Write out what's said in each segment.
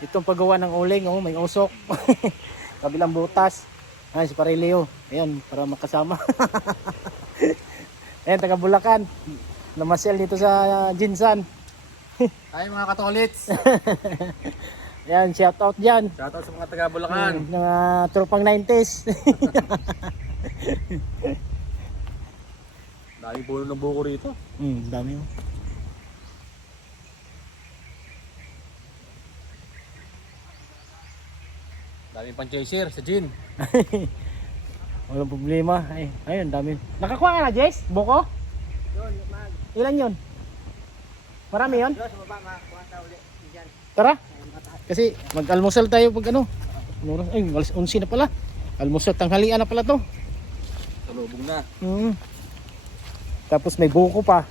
Itong paggawa ng uling, oh, may usok. Kabilang butas. Ay, si Pare Leo. Ayan, para makasama. Ayan, taga Bulacan. Namasyal dito sa Jinsan. Ay mga katolits. Ayan, shout out dyan. Shoutout sa mga taga Bulacan. Mga tropang 90s. Daming puno ng buko rito. Dami oh. Daming pang-chaser sa gin. Walang problema. Ay, ayun, dami. Nakakuha ka na, Jess? Buko? Yun, mag. Ilan yun? Marami yun? Sa baba, makakuha na ulit. Diyan. Tara. Kasi mag-almusal tayo pag ano. Ay, alas 11 na pala. Almusal, tanghalian na pala to. Salubog na. Tapos may buko pa.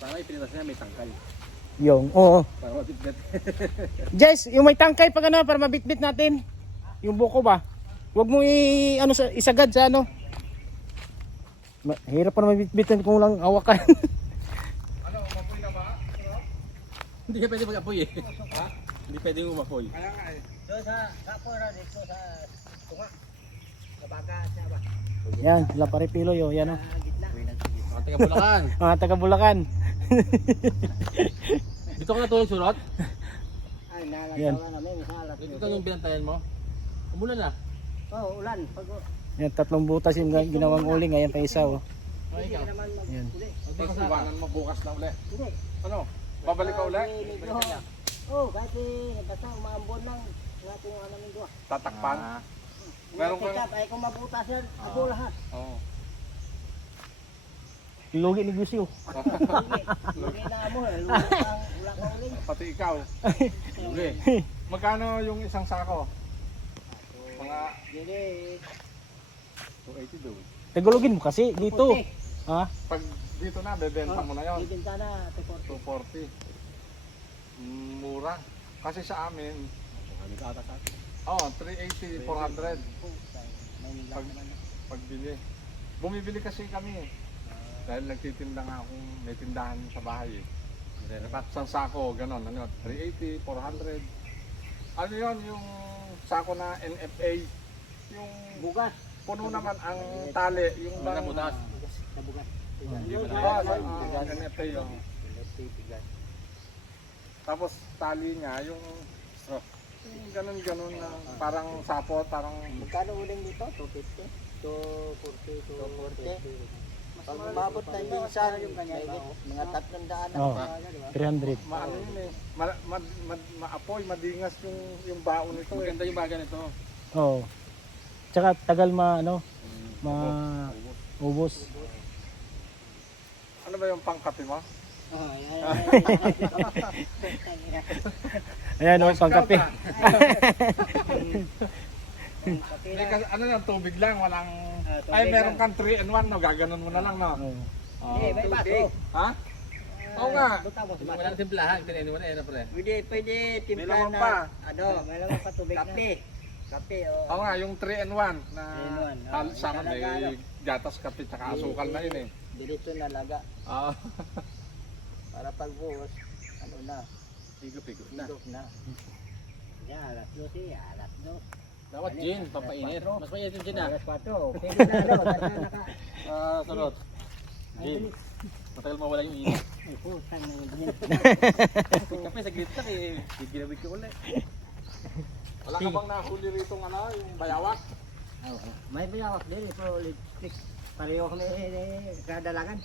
Sana ipinitas niya may tangkay. Yung, oo. Para matipid. Jess, yung may tangkay pag ano, para mabitbit natin. Yung buko ba? Huwag mo ano, isagad sa ano. Hirap pa na mabitbitin kung lang hawakan. Ano, umapoy na ba? Hindi ka pwede mag-apoy eh. Ha? Hindi pwede umapoy. Kaya nga eh. Doon sa kapora dito sa tunga. Sa baka siya ba? Yan, sila Pare Piloy, oh, yan oh. Sa gitna. Mga taga Bulacan. Mga taga Bulacan. Dito ka natulog surot? Ay, Yan. nalagawa namin sa alas. Ito yung binantayan mo? Umulan na. Oh, ulan. Pag Yan, 3 butas yung ginawang uling, ngayon pa isa oh. hindi ikaw. naman Yan. mag-uli. Tapos iwanan mo bukas na uli. Hindi. Ano? Babalik ka uli? Oh, kahit basta umaambon lang. Natin yung namin doon. Tatakpan? Meron Meron kang- ay kung mabutas yan, abo lahat. Oo. Lugi ni Gusyo. Hindi na mo, wala kang uling. Pati ikaw. Okay. Magkano yung isang sako? Mga Hindi. 280 doon. Tagalogin mo kasi dito. Ha? Pag dito na, bebenta mo na yon. Bibinta na, 240. 240. Mura. Kasi sa amin, 380, 400 Pag, pagbili. Bumibili kasi kami dahil nagtitinda nga akong may tindahan sa bahay eh. Isang sako, ganon, 380, 400. Ano yon yung sako na NFA, yung bugas. puno naman ang tali, yung bang Sa bugas. NFA yung. Tapos tali niya, yung ganon na parang sapot, parang Magkano uling dito? 250? 240, 240. Pag umabot na minsan, mga 300 na Oo. kaya, di ba? 300. maano yun eh, maapoy, madingas yung baon nito. Maganda yung baga nito. Oo. Tsaka tagal ano, ubos. Ano ba yung pangkape mo? Oh, Ayan oh, pangkape. Ano lang, tubig lang, walang... Ay, meron kang 3 and 1, no? Gaganon mo na lang, no? Oo. Hindi, may baso. Ha? Oo nga. Walang timplahan, tinayin mo na yun, pre. Pwede timpla May laman na, pa. ano, may laman pa tubig na. Kape, oh. Oo nga, yung 3 and 1 na 3 and 1, oo. sama may Talaga, ano? gatas, kape, tsaka asukal na yun eh. Dirito na laga. Ah, Para pag buhos, ano na, pigo-pigo na. higop na. Yan, alas 12, alas 2. Dapat gin, papainit. Mas mainit yung gin ah. Alas 4, pwede na, ano, basta naka... Sunod. Gin. Matagal mawala yung init. Ay, putang na yun. Kape, saglit lang eh. Ginawid ko ulit. Wala ka bang nahuli rito yung bayawak? May bayawak din, pero lipstick. Pareho kami kadalangan.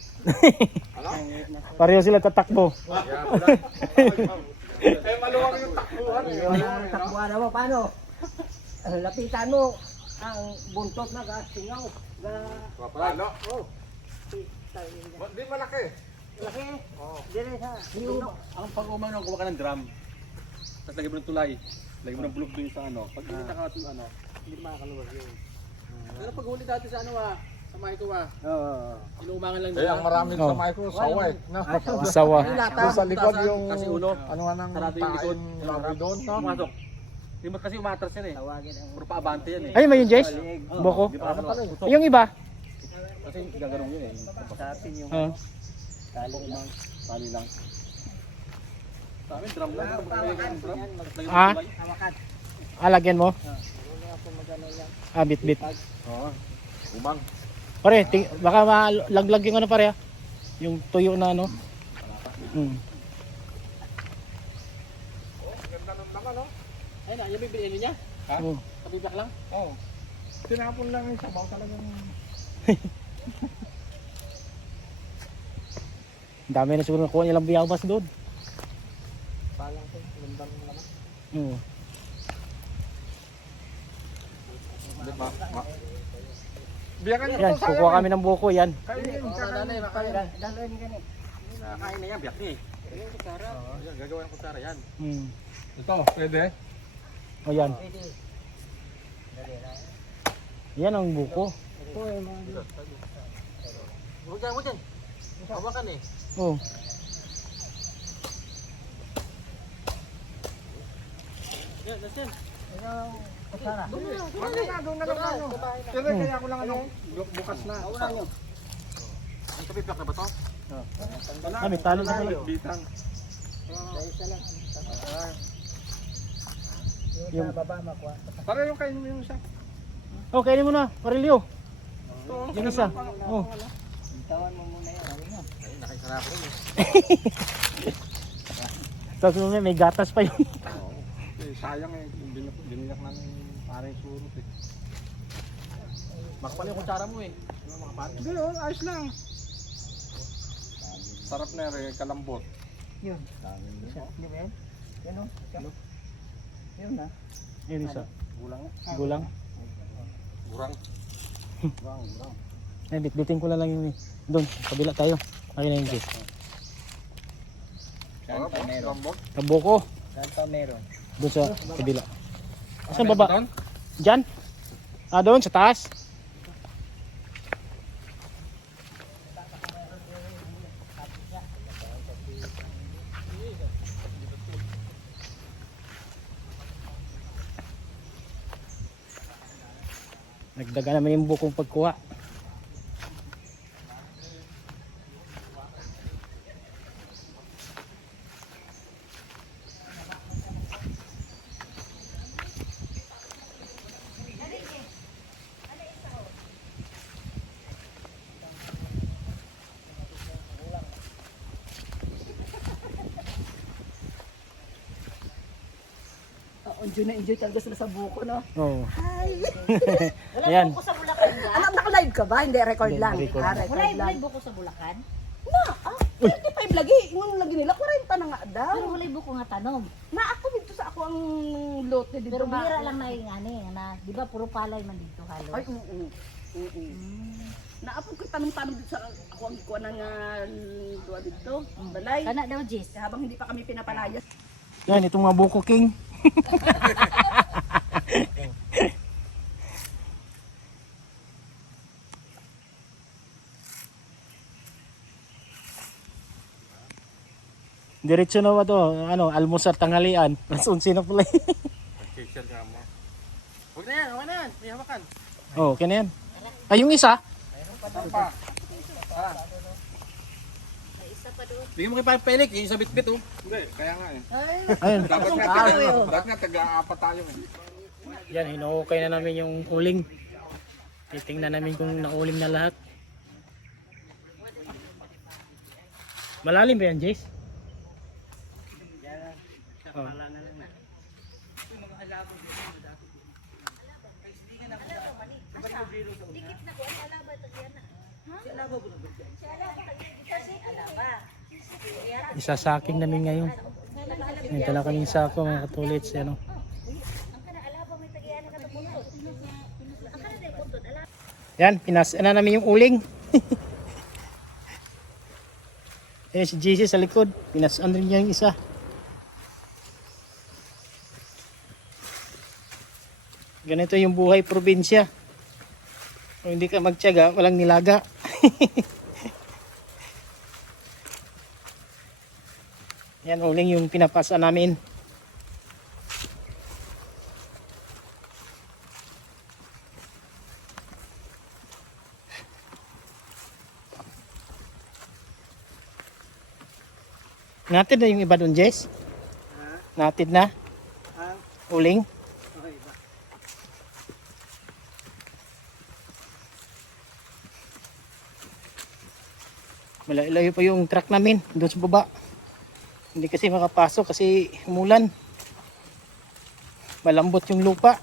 Ano? Pareho sila tatakbo. Eh, maluwag yung takbuhan eh. Takbuhan mo, paano? Lapitan mo ang buntot na singaw. Paano? Oh. Di malaki. Laki. Oo. Dire sa. Ang pag-umang nang kuha ka ng drum, tapos lagyan mo ng tulay, lagyan mo ng bulok dun sa ano. Pag hindi nakatul ano, Hindi makaluwag yun. pero pag huli dati sa ano sa may ko Oo. inuumangan lang Eh, ang maraming Oh. kamay ko, sawa eh. No? Sawa. Doon sa likod yung, kasi ulo. ano nga nang Sarado yung likod. tain labi doon, no? Pumasok. Hindi mo kasi umatras yan eh. Tawagin ang... Puro pa abante yan eh. Ay, may yung Jess? Boko? Di pa ano. Yung iba? Kasi gaganong yun eh. Sa atin yung Oh. tali lang. Tali lang. Sa amin, drum lang. Maglalagay ng drum. Ah? Hawakan. Lagyan mo? Wala ako magano yan. Bit-bit. Oo. Umang. Pare, baka malaglag yung ano pare, yung tuyo na ano. Hmm. Ganda ng laman, no? Ayun na, yung bibiliin niya. Ha? Oh. Kabibak lang. Oo. Tinapon lang yung sabaw talagang... Ang dami na siguro nakuha nilang biyabas doon. Palang ko. Ganda ng laman. Oo. Hindi ba? Biyakan niyo Yan, ito, sayang kukuha eh. kami ng buko yan. Kainin, kakainin. Daloy ganit. Nakakain na yan, biyak eh. Oo, yan, gagawin ang kutsara yan. Hmm. Ito, pwede. O yan. Pwede. Dali na. Yan ang buko. Huwag dyan. Hawakan eh. Oh. Yan, that's it. Ikaw, kutsara. Doon na lang ano. Pero kaya ko lang ano, bukas na. Una nyo. Ang kapipak na ba to? May tali na pala. Bitang. Isa lang. Yung- Sa baba makuha. Para yung kainin mo yung isa. Oh, kainin mo na, Parilio. Yung isa. Oh. Tawan mo muna yan. Ano yan? Ay, nakisara ko rin eh. Tapos may gatas pa yun. Eh, sayang eh, biniyak namin parang surot eh. Makapal yung kutsara mo eh. Ano mga pare? Hindi oh, ayos lang. Sarap na rin, kalambot. Yun. Di ba yan? Yan o. Yun na. Yung isa. Gulang na. Gulang. Gurang. Ay, bitbitin ko na lang yung doon. Kabila tayo. Ayun na yung gate. Sarap, kalambot. Ang buko. Saan pa meron? Doon sa kabila. Saan baba? Doon? Diyan? Doon sa taas. Nagdaga naman yung bukong pagkuha. Enjoy talaga sila sa buko, no? Oo. Hi! Ayan. Buko sa Bulacan ba? Ano, naka-live ka ba? Hindi, record Hindi, lang. record. Record Wala lang. yung buko sa Bulacan? Na, 35 lagi. Yung lagi nila, 40 na nga daw. Pero wala yung buko nga tanom. Na ako dito sa ako ang lote dito. Pero nga. bira lang na yung ano eh, na, di ba puro palay man dito halos? Ay, oo. Naapod ko tanong-tanong dito sa ako ang kuha ng duwa dito. Balay. Kana daw, Jis. Habang hindi pa kami pinapalayas. Yan, itong mga buko king. Diretso na ba to? Ano, almusal tanghalian. Alas 11 na pala. Picture ka mo. Huwag na yan, okay na yan. May hawakan. Oh, okay na yan. Ay, yung isa? Saan pa? Bigyan mo kay Papa Pelik, yung sa bitbit oh. Hindi, kaya nga eh. Ayun. Dapat nga taga-apat tayo eh. Yan, hinuhukay na namin yung uling. Titingnan namin kung nauling na lahat. Malalim ba yan, Jace? Oh. Isasaking namin ngayon. May dala kaming sako mga katulits. Ano. Yan, na namin yung uling. Ayan si JC sa likod. Pinasaan rin niya yung isa. Ganito yung buhay probinsya. Kung hindi ka magtiyaga, walang nilaga. Yan uling yung pinapasa namin. Natin na yung iba doon, Jess. Natin na. Uling. Okay ba? Malayo pa yung truck namin doon sa baba. Hindi kasi makapasok kasi umulan. Malambot yung lupa.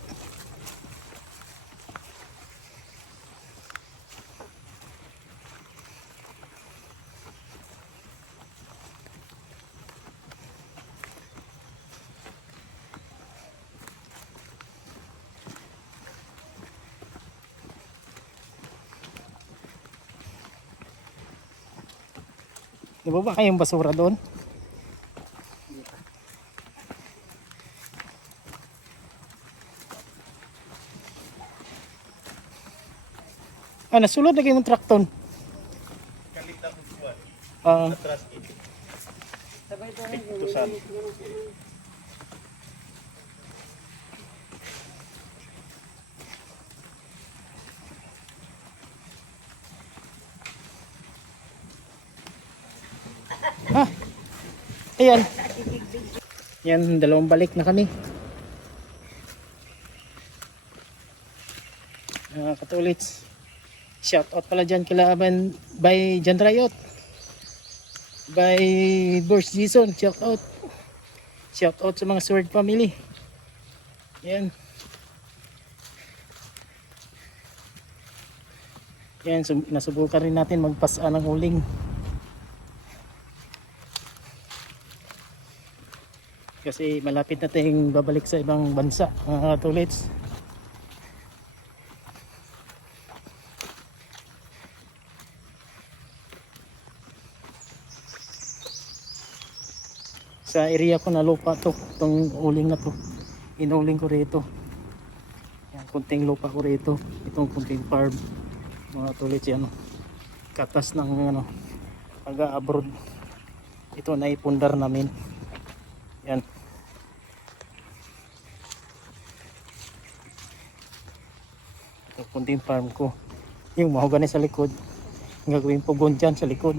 Nababa kayong basura doon? Nasulod na kayong trakton. Ah, ayan. Yan, dalawang balik na kami. Katulits. Shout out pala dyan kila by Jan Rayot. By Boris Jason. Shout out. Shout out sa mga Sword family. Yan. Yan, nasubukan rin natin magpasa ng uling. Kasi malapit na tayong babalik sa ibang bansa, mga katulits. Sa area ko na lupa to, itong uling na to. Inuling ko rito. Yan, kunting lupa ko rito. Itong kunting farm. Mga katulits yan. Katas ng ano, pag-abroad. Ito na ipundar namin. Yan. Ito kunting farm ko. Yung mahogani sa likod. Gagawin pugon dyan sa likod.